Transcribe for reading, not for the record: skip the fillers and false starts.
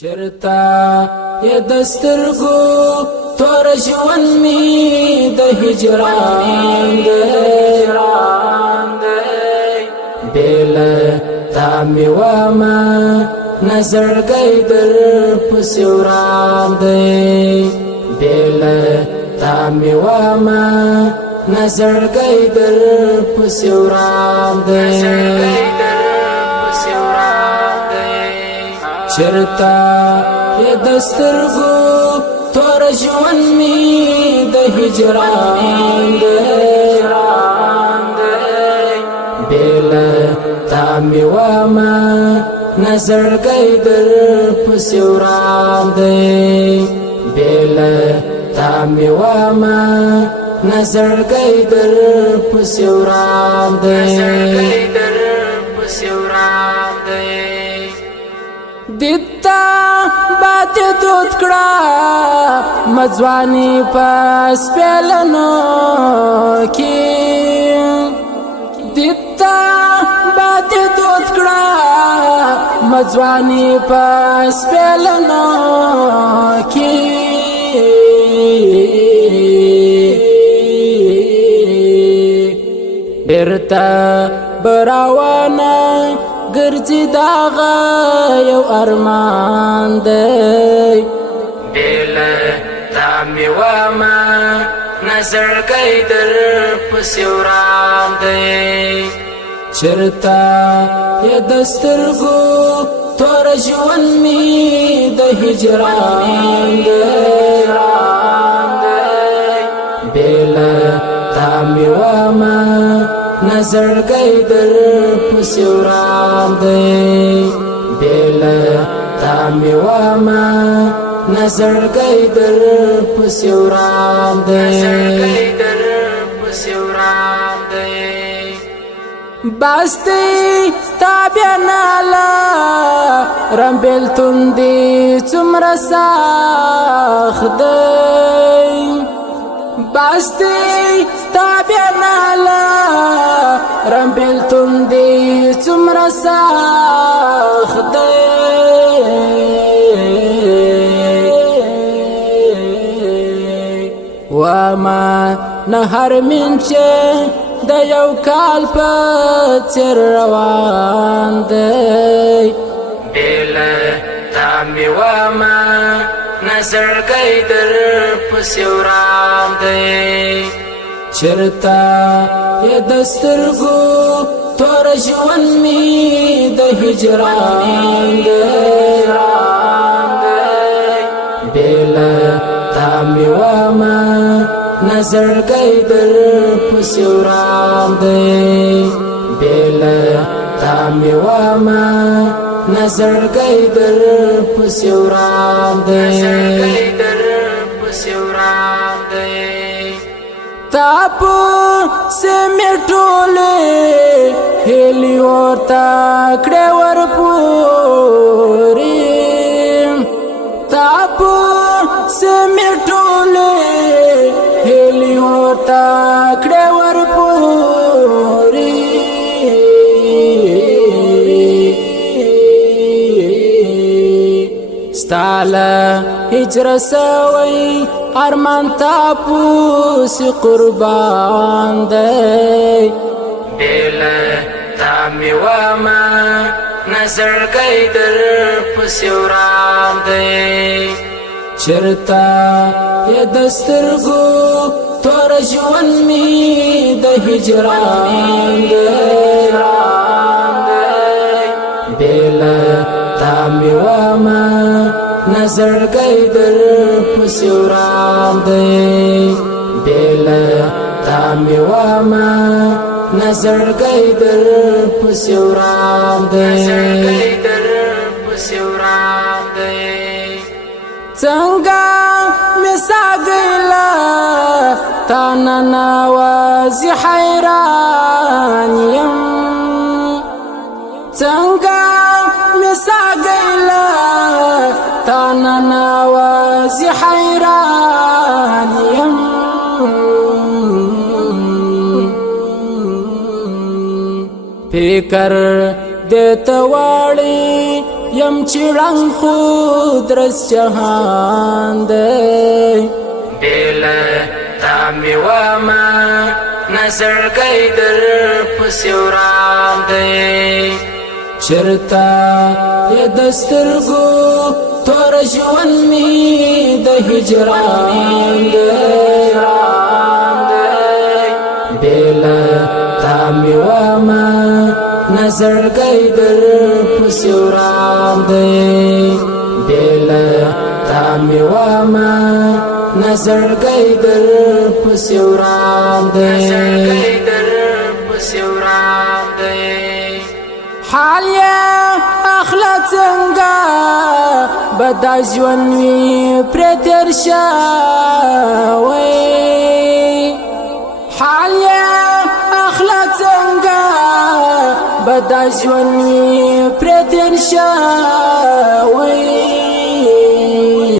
چرتا یا دسترگو تور ژوند می د هجران دی بیل تا می وما نظر گئی در پس وران دی بیل تا می وما نظر گئی در پس وران دی چرتا یا دسترگو تور ژوند می د هجران دی بیل تا می وما نظر گئی در پس وران دی بیل تا می وما نظر گئی در پس وران دی دیتا بات دود کڑا مځوانی پس پیلنو کی دیتا بات دود کڑا مځوانی پس پیلنو کی بیرتا براوانا ګرځي داغه یو ارمان دی بیل تا می وما نظر گئی در پس وران دی چرتا یا دسترگو تور ژوند می د هجران دی بیل تا می وما نظر گئی در پس وران دی بیل تا می وما نظر گئی در پس وران دی باستی تابع نالا رمبل تندی څومره ساخ دی باستی تابع نالا رمبل تندی څومره ساخ دی وما نهر من چې د یو کال په څېر روان دی بیل تا می وما نظر گئی در پس وران دی چرتا یا دسترگو تور ژوند می د هجران دی بیل تا می وما نظر گئی در پس وران دی بیل تا می وما نظر گئی در پس وران دی تاپو سے میٹولے ہیلی ورتا کڑے ور پوری تاپو سے میٹولے ہیلی ورتا کڑے ور پوری ستالا هجر سوی ارمان تاپو سی قربان دی بیل تا می وما نظر گئی در پس وران دی چرتا یا دسترگو تور ژوند می د هجران دی بیل تا می وما نظر گئی در پس وران دی بیل تا می وما نظر گئی در پس وران دی څنګه می ساګلا تا ننوازی حیران یم څنګه می ساګلا تا ننوازی حیران یم فکر دیتا واړی یم چې رنګ خو درس جهان دی بیله تا می واما نظر گئی در پسی وران دی چرتا یا دسترگو تور ژوند می د هجران دی بیله تا می واما نظر گئی در پسی وران دی بیله تا می واما نظر گئی در پسی وران دی حال یا اخلا څنګه بدا ژوند وي پرې تېر شوی حال یا اخلا څنګه بدا ژوند وي پرې تېر شوی